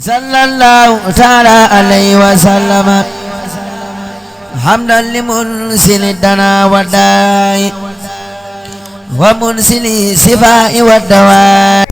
صلى الله تعالى عليه وسلم حمدا لمنزل الدنا والداء ومنزل الشفاء والدواء.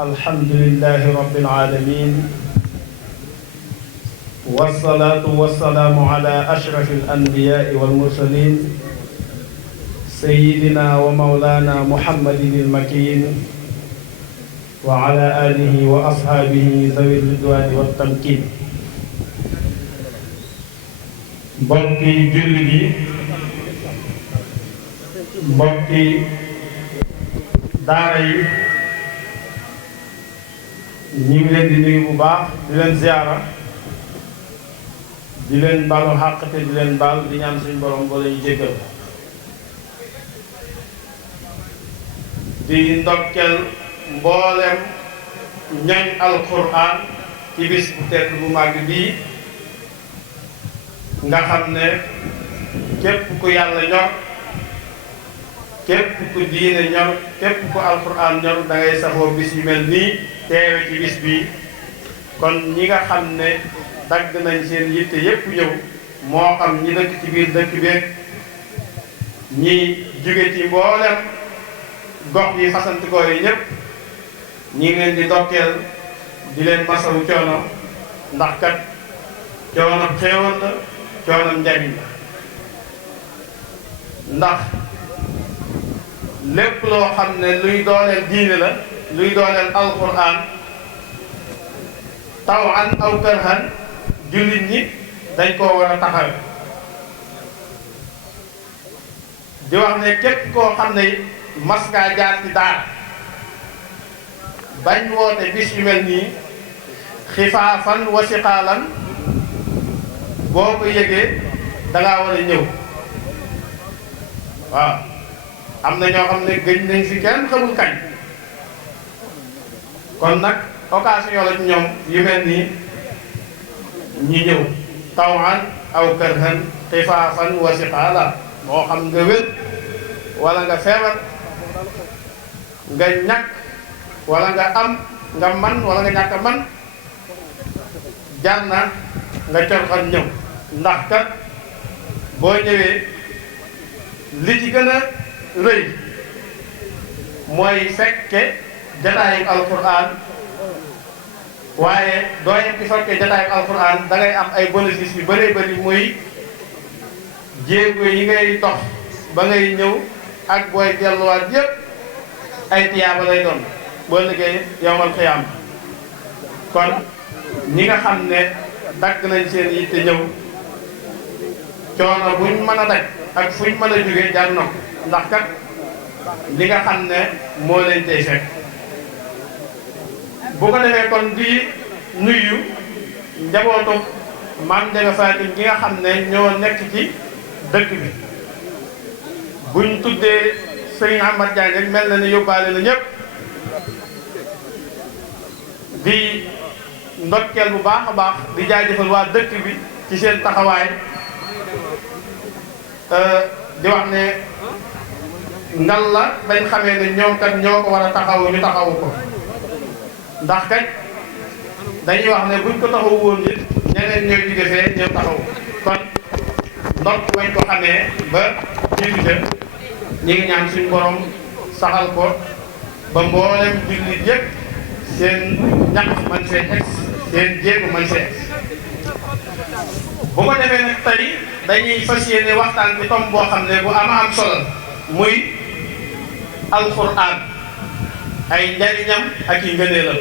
الحمد لله رب العالمين والصلاة والسلام على أشرف الأنبياء والمرسلين سيدنا ومولانا محمد المكين وعلى آله وأصحابه ذوي الرضوان والتمكين. mbokki jullit yi mbokki daara yi ñu ngi leen di nuyu bu baax di leen ziara di leen baalu xàq te di leen baal di ñaan suñu borom boo leen jéggal di ndokkel mboolem ñoñ alquran ci bis bu tedd bu màgg bii nga xam ne képp ku yàlla ñor képp ku diine ñor képp ku alquran ñor da ngay saxoo bis yu mel nii teewe ci bis bi. kon ñi nga xam ne dagg nañ seen yitte yépp ñëw moo xam ñi dëkk ci biir dëkk beeg ñi jóge ci mboolem gox yi fasantikoo yi ñépp ñi ngi leen di ndokkeel di leen masawu coono ndax kat coono xéewal la coono njariñ la ndax lépp loo xam ne luy dooleel diine la luy dooleel alquran tawan aw karhan jullit ñi dañ koo war a taxawe di wax ne képp koo xam ne mas ngaa jaar ci daara bañ woote bis yu mel nii xifaafan wa siqaalan boo ko yëgee dangaa war a ñëw waaw am na ñoo xam ne gëj nañ fi kenn xamul kañ kon nag occasion la ci ñoom yu mel nii ñi ñëw tawan aw karhan xifaafan wa siqaalan moo xam nga wér wala nga feebar nga ñàkk wala nga am nga man wala nga ñàkk a man jar na nga corxan ñëw ndax kat boo ñëwee li ci gën a rëy mooy fekke jataayu alquran waaye doo yem ci fekke jataayu alquran da ngay am ay bénéfice yu bëree bëri muy jéego yi ngay dox ba ngay ñëw ak booy delluwaat yépp ay tiyaaba lay doon boo liggéey yawmal xiyaam kon ñi nga xam ne dagg nañ seen yitte ñëw coono buñ mën a daj ak fuñ mën a jógee jar na ko ndax kat li nga xam ne moo leen tey fekk bu ko defee kon di nuyu njabootu Maam Njaga Fatim gi nga xam ne ñoo nekk ci dëkk bi buñ tuddee sëñ Amar Diagne rek mel na ne yóbbaale na ñëpp di ndokkeel bu baax a baax di jaajëfal waa dëkk bi ci seen taxawaay di wax ne ngal la bañ xamee ne ñoom kat ñoo ko war a taxawu ñu taxawu ko ndax kat dañuy wax ne buñ ko taxawu woon nit ñeneen ñooy jóge fee ñëw taxawu kon ndokk wañ ko xamee ba jiitu ca ñi ngi ñaan suñu borom saxal ko ba mboolem jullit yëpp seen ñaq man see ex seen jéego man see ex bu ko defee nag tey dañuy fas yéene waxtaan ci tomb boo xam ne bu ama am solo muy alxuraan ay njariñam ak i ngëneelam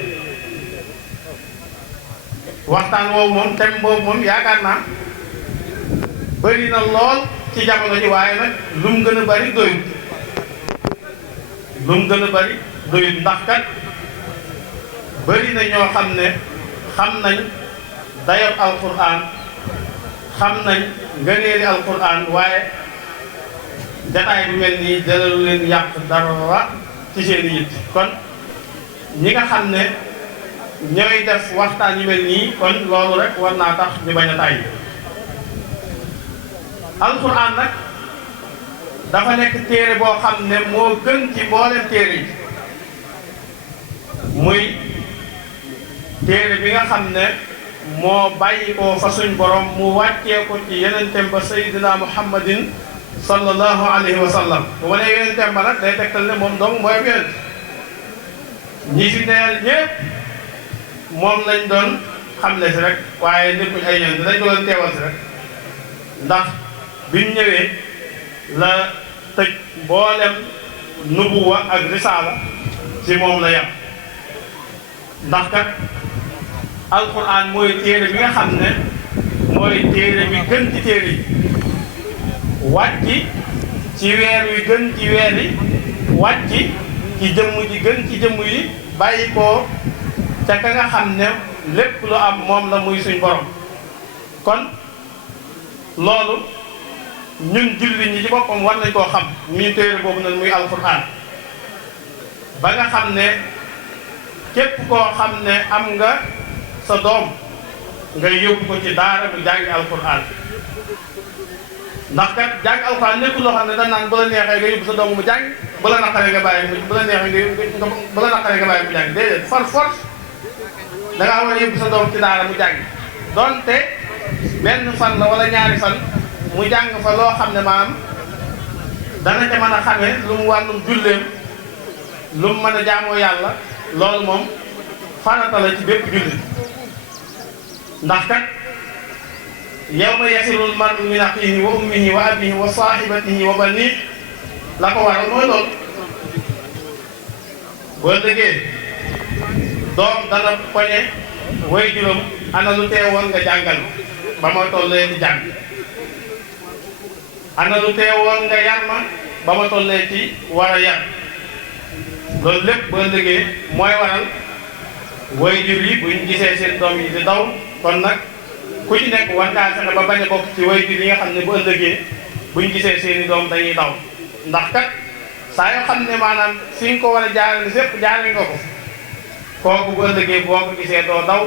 waxtaan woowu moom thème boobu moom yaakaar naa bëri na lool ci jamono ji waaye nag lu mu gën a bëri doyut lu mu gën a bëri doyut ndax kat bëri na ñoo xam ne xam nañ dayob alxuraan xam nañ ngëneeli alxuraan waaye jataay bi mel nii jëlalu leen yàq dara ci seen yit kon ñi nga xam ne ñooy def waxtaan yu mel nii kon loolu rek war naa tax ñu bañ a tàyyi alxuraan nag dafa nekk téere boo xam ne moo gën ci mboolem téere yi muy téere bi nga xam ne moo bàyyi ko fa suñ borom mu wàccee ko ci yenentem ba sayyidina muhammadin sallallahu alayhi wa sallam bu ma nee yenentem ba nag day tegtal ne moom dong mooy ab yonent ñi fi neel ñépp moom lañ doon xamle si rek waaye nekkuñ ay yonent dañ ko doon teewal si rek ndax biñ ñëwee la tëj mboolem nubuwa ak risaala ci moom la yam ndax kat alquran mooy téere bi nga xam ne mooy téere bi gën ci téere yi wàcc ci weer wi gën ci weer yi wàcc ci jëmm ji gën ci jëmm yi bàyyi ko ca ka nga xam ne lépp lu am moom la muy suñ borom kon loolu ñun jullit ñi ci boppam war nañ koo xam ñu téere boobu nag muy alquran ba nga xam ne képp koo xam ne am nga sa doom nga yóbbu ko ci daara bu jàngi alquran ndax kat jàng alquran nekkul loo xam ne dañ naan bu la neexee nga yóbbu sa doom mu jàng bu la naqaree nga bàyyi mu bu la neexee nga bu la naqaree nga bàyyi mu jàng déedéet far force da ngaa war a yóbbu sa doom ci daara mu jàng donte benn fan la wala ñaari fan mu jàng fa loo xam ne maanaam dana ca mën a xamee lu mu wàllum julleem lu mu mën a jaamoo yàlla loolu moom farata la ci bépp jullit ndax kat yawma yafirul mar'u min axiihi wa ummihi wa abihi wa saahibatihi wa baniihi la ko waral mooy loolu boo déggee doom dana poñe way juróom ana lu teewoon nga jàngal ba ma tollee di jàng ana lu teewoon nga yar ma ba ma tollee ci war a yar loolu lépp boo déggee mooy waral way jur yi buñ gisee seen doom yi di daw kon nag ku ci nekk war ngaa fexe ba bañ a bokk ci way jur yi nga xam ne bu ëllëgee buñ gisee seeni doom dañuy daw ndax kat saa yoo xam ne maanaam fi nga ko war a jaarale sépp jaarale nga ko kooku bu ëllëgee boo ko gisee doo daw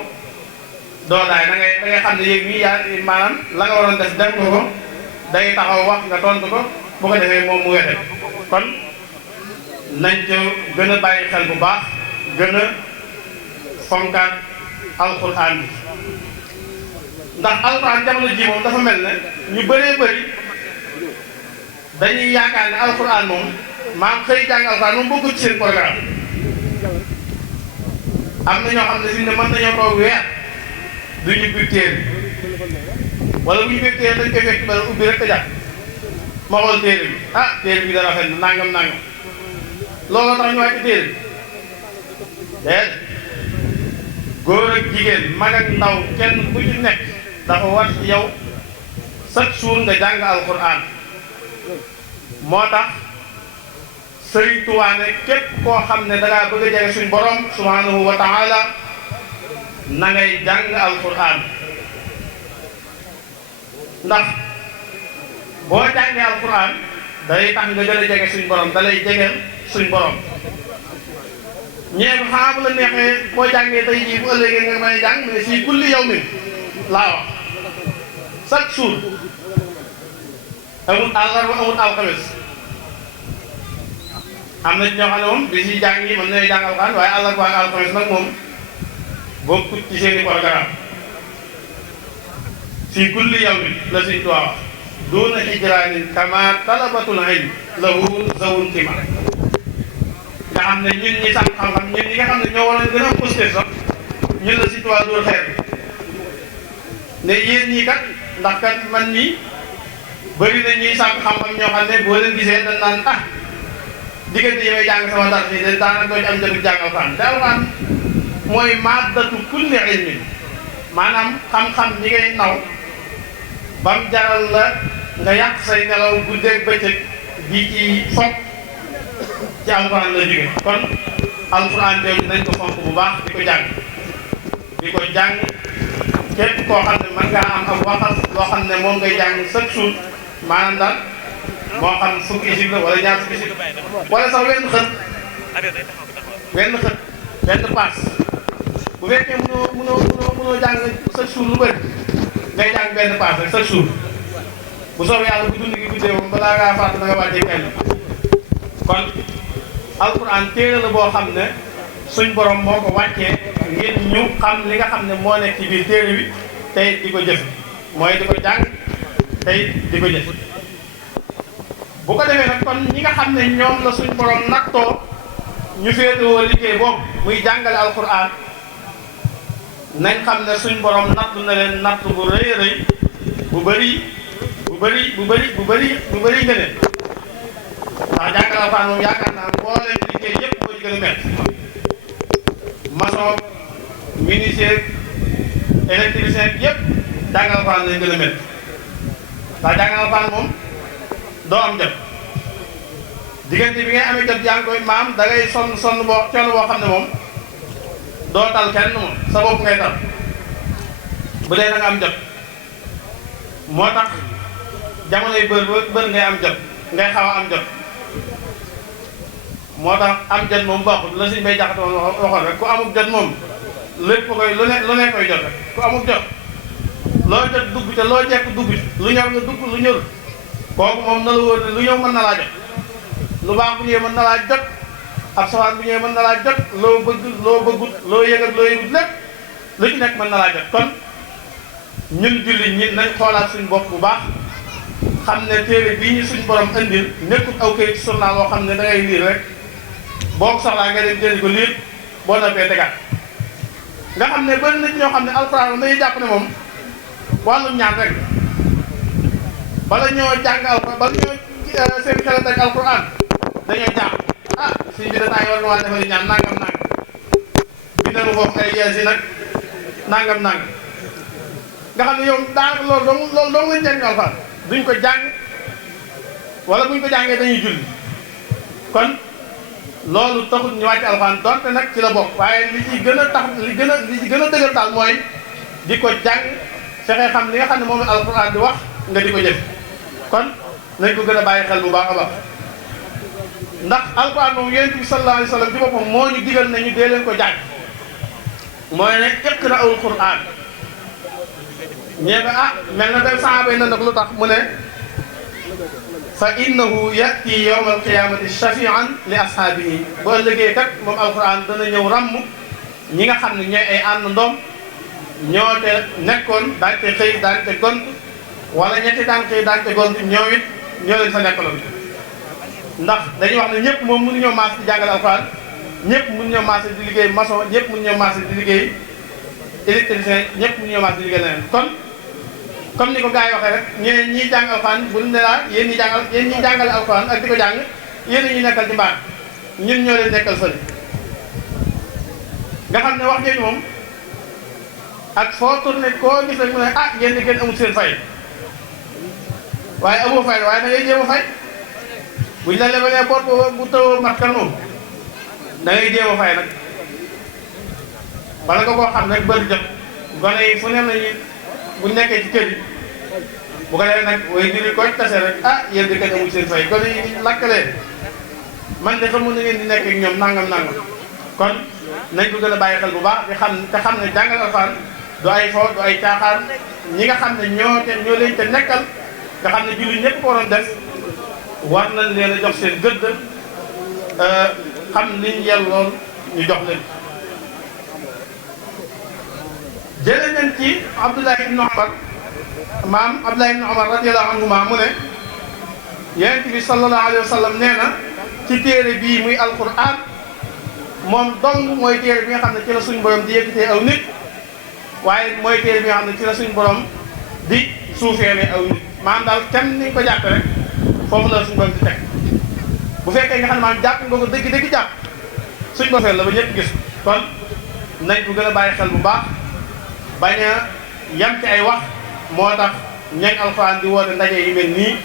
doo daay da ngay xam ne yéeg mii yaa maanaam la nga waroon def def nga ko day taxaw wax nga tontu ko bu ko defee moom mu wete kon nañ ca gën a bàyyi xel bu baax gën a fonkaat alxuraan bi ndax alxuraan jamono ji moom dafa mel ne ñu bëree bëri dañuy yaakaar ne alxuraan moom maam xëy jàng alxuraan moom bokkul ci seen programme am na ñoo xam ne si ne mën nañoo toog weer du ñu biir téere wala bu ñu biir téere dañ koy fekk ba ubbi rek a jàpp ma xool téere bi ah téere bi dara rafet na nangam nangam loolu tax ñu wàcc téere bi déet góor ak jigéen mag ak ndaw kenn ku ci nekk dafa war ci yow chaque jour nga jàng alquran moo tax Sëriñ Tuubaa ne képp koo xam ne da ngaa bëgg a jege suñ borom subhanahu wa taala na ngay jàng alquran ndax boo jàngee alquran day tax nga gën a jege suñ borom da lay jegeel suñ borom ñeent xanaa bu la neexee boo jàngee tey jii bu ëllëgee nga may jàng mais si kulli yawmin laa wax chaque jour amul àllarba amul alxames am na ci ñoo xam ne moom bi si jàng yi mën nañu jàng alxuraan waaye àllarba ak alxames nag moom bokkut ci seeni programme si kulli yawmin la Sëriñ Tuubaa wax duuna hijraanin kama talabatul ilm lahu zawun tima nga xam ne ñun ñi sàmm xam-xam ñun ñi nga xam ne ñoo waroon gën a posté sax ñun la Sëriñ Tuubaa dóor xeer ne yéen ñii kat ndax kat man ñii bëri na ñuy sàmm xam-xam ñoo xam ne boo leen gisee dañ naan ah diggante yi may jàng sama dara fii de daanaka doo ci am jotu jàng alxuraan te alxuraan mooy maddatu kulli ilmin maanaam xam-xam ñi ngay naw bam jaral la nga yàq say nelaw guddeeg bëccëg di ci foog ci alxuraan la jóge kon alxuraan jooju nañ ko fonk bu baax di ko jàng képp koo xam ne mën ngaa am ak waxas loo xam ne moom ngay jàng chaque jour maanaam daal moo xam fukki isib la wala ñaar fukki isib wala sax benn paas bu fekkee mënoo jàng chaque jour lu bëri ngay jàng benn paas rek chaque jour bu soobee yàlla bu dund gi guddee moom balaa ngaa faatu da nga wàccee kenn kon alquran téere la boo xam ne suñ borom moo ko wàccee ngir ñu xam li nga xam ne moo nekk ci biir téere bi tey di ko jëf mooy di ko jàng tey di ko jëf bu ko defee nag kon ñi nga xam ne ñoom la suñ borom nattoo ñu féetewoo liggéey boobu muy jàngale alquran nañ xam ne suñ borom nattu na leen natt bu rëy rëy bu bëri nga ne ndax jàngale alquran moom yaakaar naa mbooleem liggéey yëpp moo ci gën a métti maçon menuisier électricien yëpp jàngale alquran lañ gën a métti ndax jàngale alquran moom doo am jot diggante bi ngay amee jot yaa ngi koy maam da ngay sonn coono boo xam ne moom doo tal kenn moom sa bopp ngay tal bu dee da nga am jot moo tax jamonoy bër ngay am jot ngay xaw a am jot moo tax am jot moom baaxul la suñ bay jaxate woon waxoon rek ku amul jot moom lépp koy lu ne koy jot rek ku amul jot loo jot dugg te loo jekk dugg lu ñor nga dugg lu ñor kooku moom na la wóor ne lu ñëw mën na laa jot lu baax bu ñëwee mën na laa jot ab safaan bu ñëwee mën na laa jot loo bëgg loo bëggut loo yëg ak loo yëgut lépp lu ci nekk mën na laa jot kon ñun jullit ñi nañ xoolaat suñ bopp bu baax xam ne téere bii ñu suñ borom indil nekkul aw kayit journal boo xam ne da ngay liir rek boo ko soxlaa nga dem jënd ko liir boo noppee tegaat nga xam ne bëri na ñoo xam ne alxuraan dañuy jàpp ne moom wàllum ñaan rek bala ñoo jàng alxuraan bala ñoo seen xel ak alxuraan dañoo jàng ah suñ bi dataa war nga waa defal ñaan nangam bindal ma foofu ay yees yi nag nangam nga xam ne yow daanaka loolu dong lañ jàng alxuraan duñ ko jàng wala buñ ko jàngee dañuy julli kon loolu taxul ñu wàcc alxuraan donte nag ci la bokk waaye li ci gën a tax li ci gën a dëgër daal mooy di ko jàng fexe xam li nga xam ne moom la alxuraan di wax nga di ko jëf kon nañ ko gën a bàyyi xel bu baax a baax ndax alxuraan moom yonent bi sallallahu alayhi wa sallam ci boppam moo ñu digal ne ñu dee leen ko jàng mooy ne iqra'ul qur'aan ñee ko mel na day saaba yi na nag lu tax mu ne fa innahu yati yawma alqiyamati shafi'an li ashaabihi boo liggéey kat moom alquran dana ñëw ràmm ñi nga xam ne ñooy ay ànd ndoom ñoo te nekkoon daañ te xëy daañ te gont wala ñetti daan xëy daañ te gont ñoo it ñoo leen fa nekkaloon ndax dañuy wax ne ñëpp moom mënuñoo maas di jàngale alquran ñëpp mënuñoo maas di liggéey maçon ñëpp mënuñoo maas di liggéey électricien ñëpp mënuñoo maas di liggéey leneen kon comme ni ko gars yi waxee rek ñeneen ñiy jàng alxuraan bu ne laa yéen ñi jàngale alxuraan ak di ko jàng yéen ñu nekkal ci mbaar ñun ñoo leen nekkal fële nga xam ne wax jooju moom ak foo tourné koo gis rek mu ne yéen di gën amul seen fay waaye amoo fay waaye da ngay jéem a fay buñ la lebalee bor bu tëw mat kan moom da ngay jéem a fay nag bala nga koo xam rek bëri jot gone yi fu ne lañu buñ nekkee ci kër yi bu ko defee nag way diri koy tase rek ah yéen di kat amul seen fay gone yi lakkalee man de xamul na ngeen di nekk ak ñoom nangam kon nañ ko gën a bàyyi xel bu baax te xam ne jàngal alxuraan du ay fo du ay caaxaan ñi nga xam ne ñoo leen te nekkal nga xam ne jullit ñëpp ko waroon def war nañ leen a jox seen gëdd xam liñ yelloon ñu jox leen. jëlee nañ ci Abdullah ibn Umar maam Abdullah ibn Umar radiyallahu anhuma mu ne Yonent bi sallallahu alayhi wa sallam nee na ci téere bii muy alquran moom dong mooy téere bi nga xam ne ci la suñ borom di yëkkatee aw nit waaye mooy téere bi nga xam ne ci la suñ borom di suufeelee aw nit maanaam daal kenn ni ko jàpp rek foofu la suñ borom di teg bu fekkee nga xam ne maanaam jàpp nga ko dëgg jàpp suñ borom la ba ñëpp gis kon nañ ko gën a bàyyi xel bu baax bañ a yam ci ay wax moo tax ñañ alxuraan di woote ndaje yi mel nii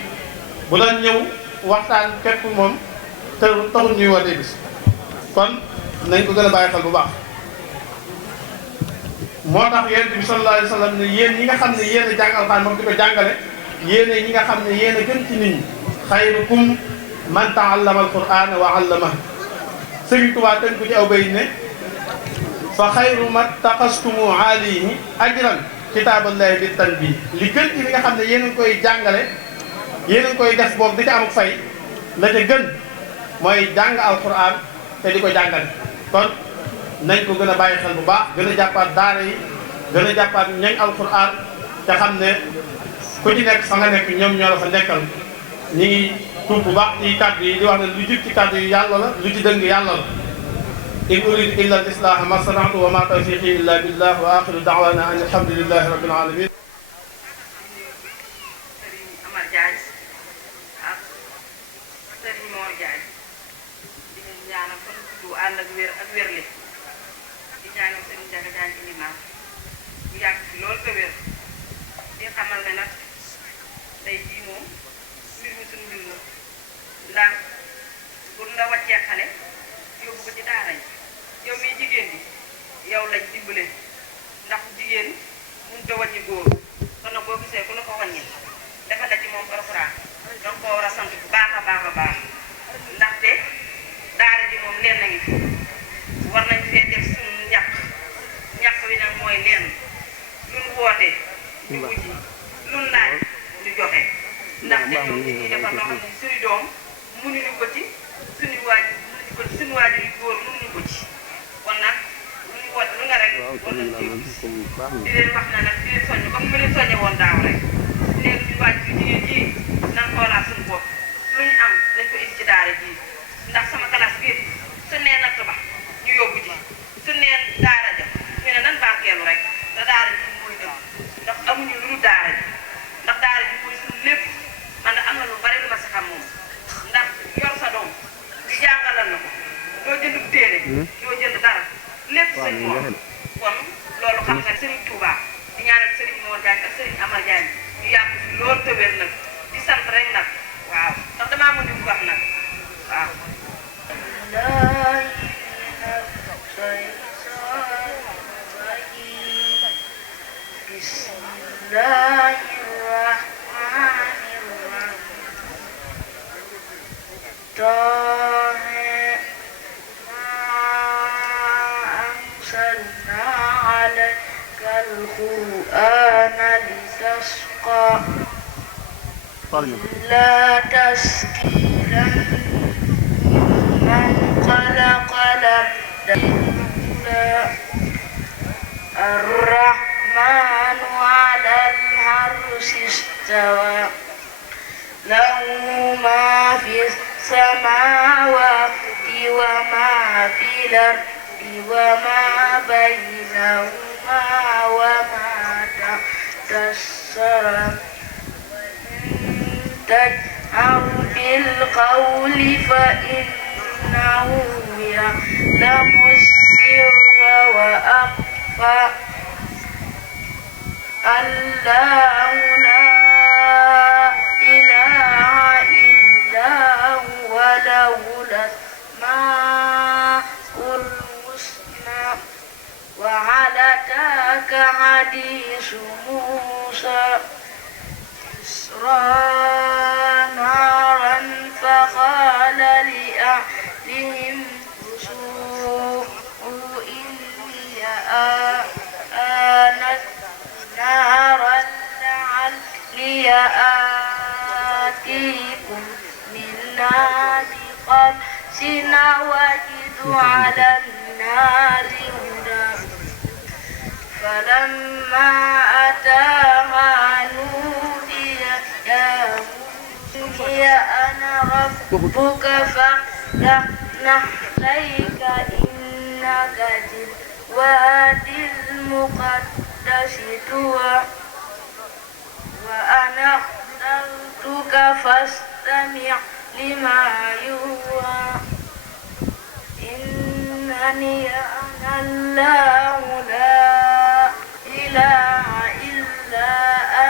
bu doon ñëw waxtaan képp moom te taxul ñuy wootee bis kon nañ ko gën a bàyyi xel bu baax moo tax Yonent bi sallallahu alayhi wa sallam ne yéen ñi nga xam ne yéen a jàng alxuraan moom di ko jàngale yéen ñi nga xam ne yéen a gën ci nit ñi xayrukum man ta'allama alqur'ana wa 'allamahu Sëriñ Tuubaa tënk ko ci aw bayit ne fa xayru ma taqastumu alayhi ajran kitaaballahi bi tanbih li gën ci li nga xam ne yéen a ngi koy jàngale yéen a ngi koy def boog di ci amuk fay la ca gën mooy jàng alquran te di ko jàngale kon nañ ko gën a bàyyi xel bu baax gën a jàppaat daara yi gën a jàppaat ñañ alquran te xam ne ku ci nekk fa nga nekk ñoom ñoo la fa nekkal ñi ngi tuub bu baax ci kàddu yi di wax ne lu jub ci kàddu yi yàlla la lu ci dëng yàlla la in uridu illa al islaha ma stata'tu wa ma tawfiqi illa billah wa axiru da'wana an alhamdulillahi rabbil alamin. Serigne Amar Diagne ak Serigne Mor Diagne di leen ñaanal fan du ànd ak wér ak wérle di ñaanal Serigne Ndiaga Diagne ilimaan bu yàgg fi loolu te wér di xamal ne nag tey jii moom mbir mi suñu mbir la ndax bu la wàccee xale yóbbu ko ci daara yi yow mii jigéen bi yow lañ dimbale ndax jigéen mënut a wàññi góor kon nag boo gisee ku la ko wàññi dafa la ci moom alxuraan donc koo war a sant bu baax a baax ndaxte daara ji moom leen na ngi fi war nañ fee def suñu ñàkk wi nag mooy leen luñ woote ñu mujj luñ laaj ñu joxe ndaxte ñoom ñu ngi defar loo xam ne suñu doom mënuñu ko ci suñu waajur mënuñu ko ci suñu waajur yu góor mënuñu ko ci kon nag lu ñu woote lu nga rek war nañ ci di leen wax na nag di leen soññ comme mu leen soññe woon daaw rek léegi ñu waajur jigéen ji nan xoolaat suñu bopp lu ñu am dañ ko indi ci daara ji ndax sama classe bi su nee natt ba ñu yóbbu ji su nee daara ja ñu ne nan barkeelu rek te daara ji mooy dëgg ndax amuñu lu dul daara ji ndax daara ji mooy suñu lépp man am na lu bari lu ma si xam moom ndax yor sa doom ñu jàngalal la ko doo jënd téere doo jënd dara lépp sëñ moom kon loolu xam nga Serigne Touba di ñaanal Serigne Mor Diagne ak Serigne Amar Diagne ñu yàgg fi loolu te wér nag di sant rek nag waaw ndax damaa mën di wax nag waaw القرآن لتشقى إلا تذكيرا ممن خلق الرحمن على العرش استوى له ما في السماوات وما في الأرض وما بينهما وما تحت الثرى تجهر بالقول فإنه يعلم السر وأخفى الله لا إله له الأسماء الحسنى وهل أتاك حديث موسى إسرى نارا فقال لأهلهم كثوا إني آنست نارا لعلي آتيكم منها بقبس وجد على النار هدى فلما أتاها نودي يا موسى أنا ربك فاخلع نعليك إنك بالوادي المقدس طوى وأنا اخترتك فاستمع لما يوحى إنني أنا الله لا إله إلا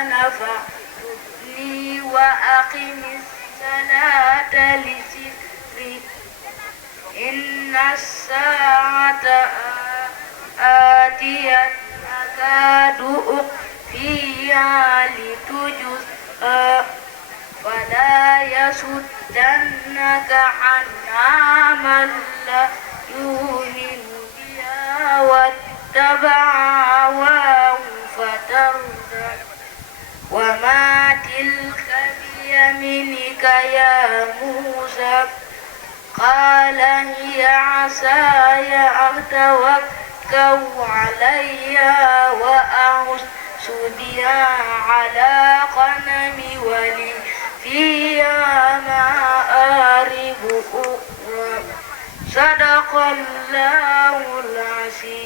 أنا فاعبدني وأقم الصلاة لذكري إن الساعة آتية أكاد أخفيها لتجزى فلا يصدنك عنها من لا يؤمن بها واتبع هواه فتردى وما تلك بيمينك يا موسى قال هي عصاي أتوكأ عليها وأهش بها على غنمي ولي فيها مآرب أخرى صدق الله العظيم